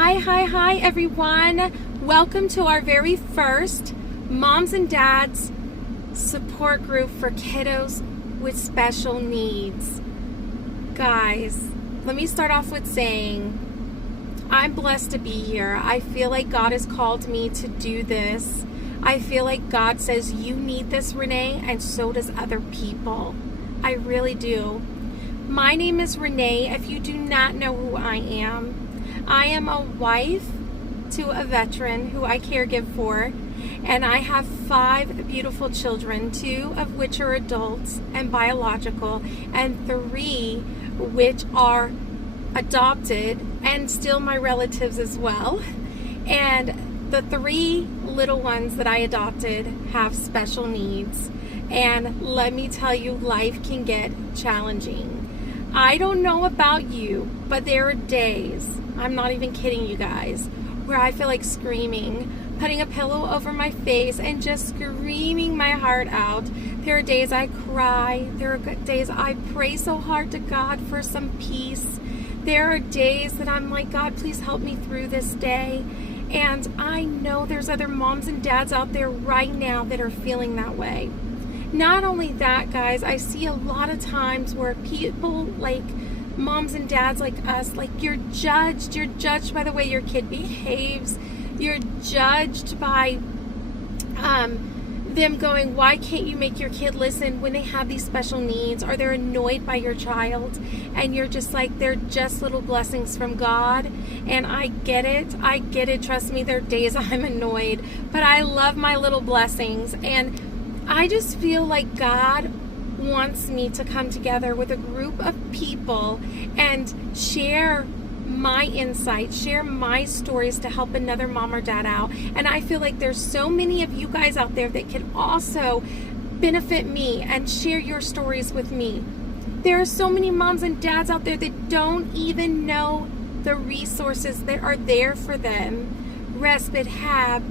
Hi, everyone. Welcome to our very first Moms and Dads support group for kiddos with special needs. Guys, let me start off with saying I'm blessed to be here. I feel like God has called me to do this. I feel like God says you need this, Renee, and so does other people. I really do. My name is Renee. If you do not know who I am a wife to a veteran who I caregive for, and I have 5 beautiful children, 2 of which are adults and biological, and 3 which are adopted and still my relatives as well. And the 3 little ones that I adopted have special needs. And let me tell you, life can get challenging. I don't know about you, but there are days, I'm not even kidding you guys, where I feel like screaming, putting a pillow over my face and just screaming my heart out. There are days I cry. There are days I pray so hard to God for some peace. There are days that I'm like, God, please help me through this day. And I know there's other moms and dads out there right now that are feeling that way. Not only that, guys, I see a lot of times where people like moms and dads like us, like you're judged by the way your kid behaves. You're judged by them going, why can't you make your kid listen when they have these special needs, or they're annoyed by your child, and you're just like, they're just little blessings from God. And I get it, trust me, there are days I'm annoyed, but I love my little blessings. And I just feel like God wants me to come together with a group of people and share my insights, share my stories to help another mom or dad out. And I feel like there's so many of you guys out there that can also benefit me and share your stories with me. There are so many moms and dads out there that don't even know the resources that are there for them. Respite, HAB,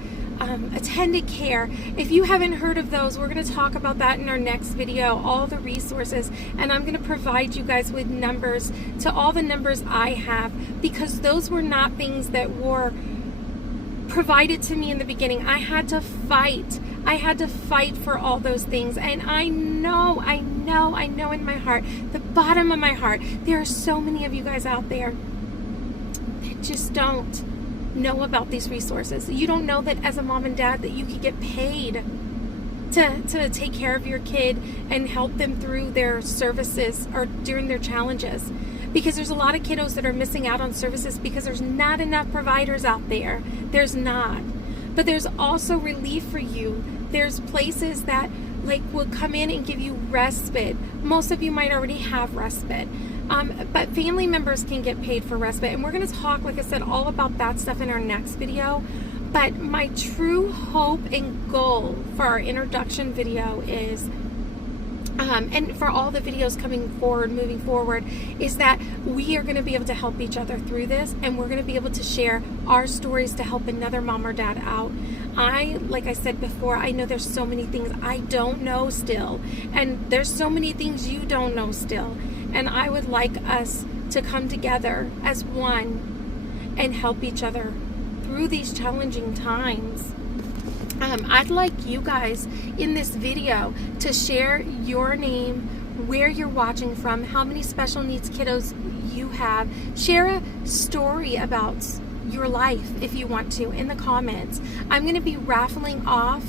attended care. If you haven't heard of those, we're going to talk about that in our next video, all the resources, and I'm going to provide you guys with numbers to all the numbers I have, because those were not things that were provided to me in the beginning. I had to fight for all those things. And I know in my heart, the bottom of my heart, there are so many of you guys out there that just don't know about these resources. You don't know that as a mom and dad that you could get paid to take care of your kid and help them through their services or during their challenges, because there's a lot of kiddos that are missing out on services because there's not enough providers out there. There's not. But there's also relief for you. There's places that will come in and give you respite. Most of you might already have respite. But family members can get paid for respite. And we're going to talk, like I said, all about that stuff in our next video. But my true hope and goal for our introduction video is, and for all the videos moving forward, is that we are going to be able to help each other through this, and we're going to be able to share our stories to help another mom or dad out. Like I said before, I know there's so many things I don't know still, and there's so many things you don't know still, and I would like us to come together as one and help each other through these challenging times. I'd like you guys in this video to share your name, where you're watching from, how many special needs kiddos you have. Share a story about your life if you want to in the comments. I'm going to be raffling off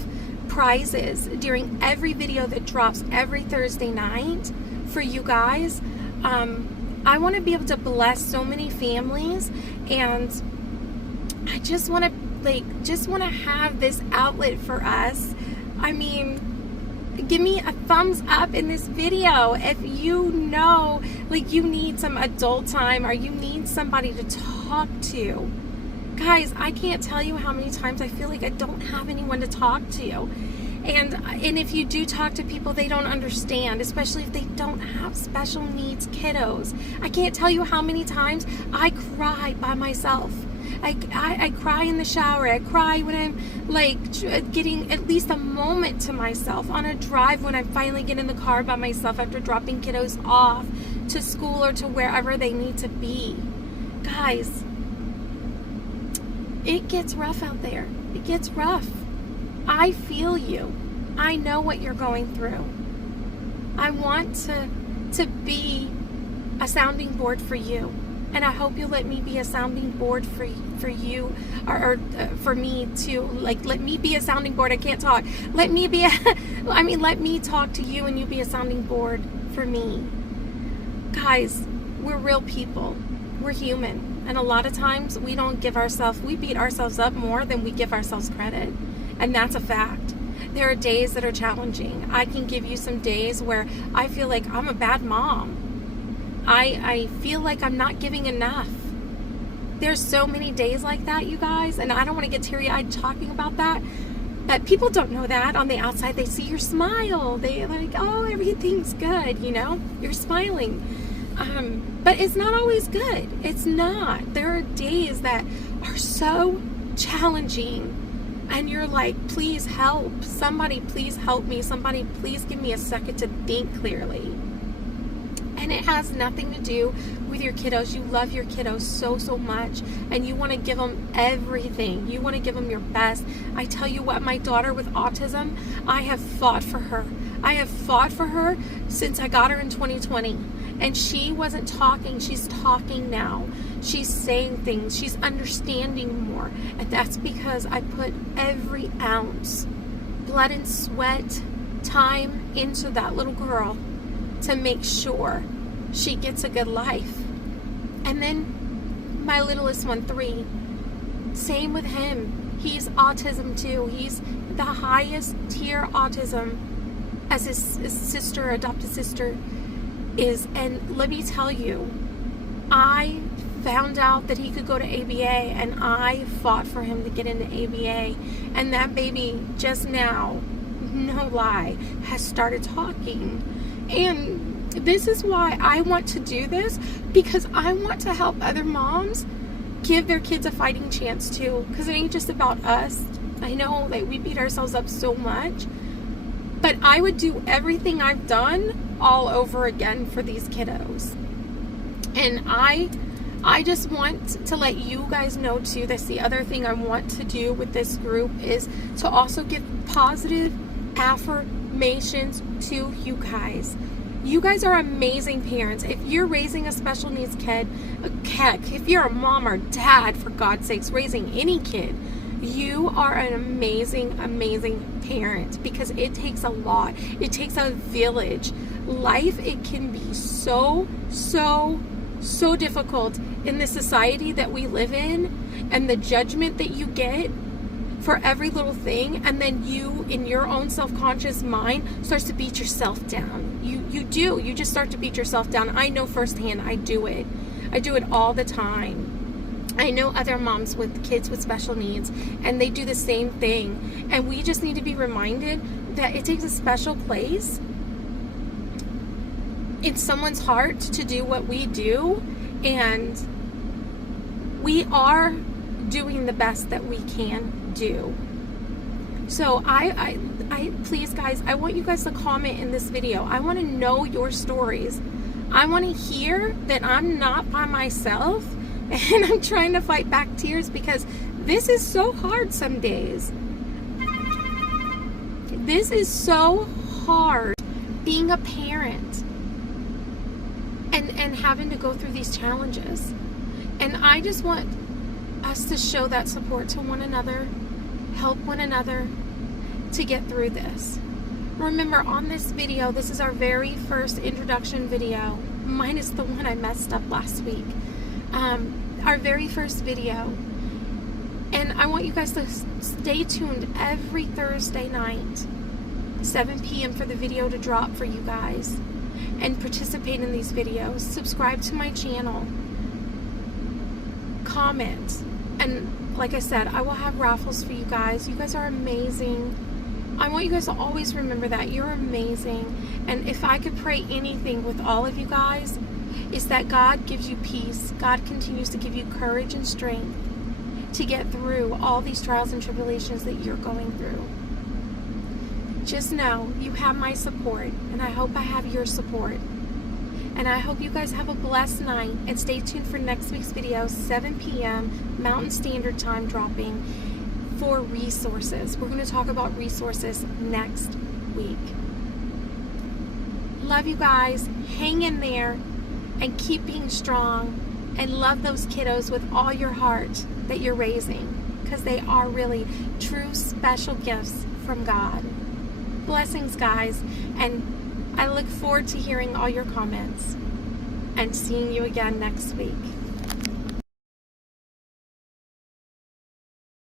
prizes during every video that drops every Thursday night for you guys. I want to be able to bless so many families, and I just want to have this outlet for us. I mean, give me a thumbs up in this video if you know you need some adult time or you need somebody to talk to. Guys, I can't tell you how many times I feel like I don't have anyone to talk to. And if you do talk to people, they don't understand, especially if they don't have special needs kiddos. I can't tell you how many times I cry by myself. I cry in the shower. I cry when I'm getting at least a moment to myself on a drive, when I finally get in the car by myself after dropping kiddos off to school or to wherever they need to be. Guys, it gets rough out there. It gets rough. I feel you. I know what you're going through. I want to be a sounding board for you. And I hope you'll let me be a sounding board for you, or for me to, like, let me be a sounding board. I can't talk. Let me talk to you and you be a sounding board for me. Guys, we're real people. We're human. And a lot of times we beat ourselves up more than we give ourselves credit. And that's a fact. There are days that are challenging. I can give you some days where I feel like I'm a bad mom. I feel like I'm not giving enough. There's so many days like that, you guys, and I don't want to get teary-eyed talking about that, but people don't know that. On the outside, they see your smile. They're like, oh, everything's good, You're smiling. But it's not always good. It's not. There are days that are so challenging, and you're like, please help. Somebody please help me. Somebody please give me a second to think clearly. And it has nothing to do with your kiddos. You love your kiddos so, so much, and you want to give them everything. You want to give them your best. I tell you what, my daughter with autism, I have fought for her. I have fought for her since I got her in 2020. And she wasn't talking. She's talking now. She's saying things. She's understanding more. And that's because I put every ounce, blood and sweat, time into that little girl to make sure she gets a good life. And then my littlest one, 3, same with him. He's autism too. He's the highest tier autism, as his sister, adopted sister, is. And let me tell you, I found out that he could go to ABA, and I fought for him to get into ABA. And that baby just now, no lie, has started talking. And this is why I want to do this, because I want to help other moms give their kids a fighting chance too, because it ain't just about us. I know that we beat ourselves up so much, but I would do everything I've done all over again for these kiddos. And I just want to let you guys know too, that's the other thing I want to do with this group, is to also give positive affirmations to you guys. You guys are amazing parents. If you're raising a special needs kid, if you're a mom or dad, for God's sakes, raising any kid, you are an amazing, amazing parent, because it takes a lot. It takes a village. Life, it can be so, so, so difficult in the society that we live in, and the judgment that you get for every little thing, and then you, in your own self-conscious mind, starts to beat yourself down. You just start to beat yourself down. I know firsthand. I do it all the time. I know other moms with kids with special needs, and they do the same thing. And we just need to be reminded that it takes a special place in someone's heart to do what we do, and we are doing the best that we can do. So I please, guys, I want you guys to comment in this video. I want to know your stories. I want to hear that I'm not by myself, and I'm trying to fight back tears, because this is so hard some days. This is so hard, being a parent and having to go through these challenges. And I just want us to show that support to one another, help one another to get through this. Remember, on this video, this is our very first introduction video, minus the one I messed up last week. Our very first video. And I want you guys to stay tuned every Thursday night, 7 p.m. for the video to drop for you guys, and participate in these videos. Subscribe to my channel. Comment. And like I said, I will have raffles for you guys. You guys are amazing. I want you guys to always remember that. You're amazing. And if I could pray anything with all of you guys, is that God gives you peace. God continues to give you courage and strength to get through all these trials and tribulations that you're going through. Just know you have my support, and I hope I have your support. And I hope you guys have a blessed night, and stay tuned for next week's video, 7 p.m. Mountain Standard Time dropping, for resources. We're going to talk about resources next week. Love you guys. Hang in there and keep being strong, and love those kiddos with all your heart that you're raising, because they are really true special gifts from God. Blessings, guys, and I look forward to hearing all your comments and seeing you again next week.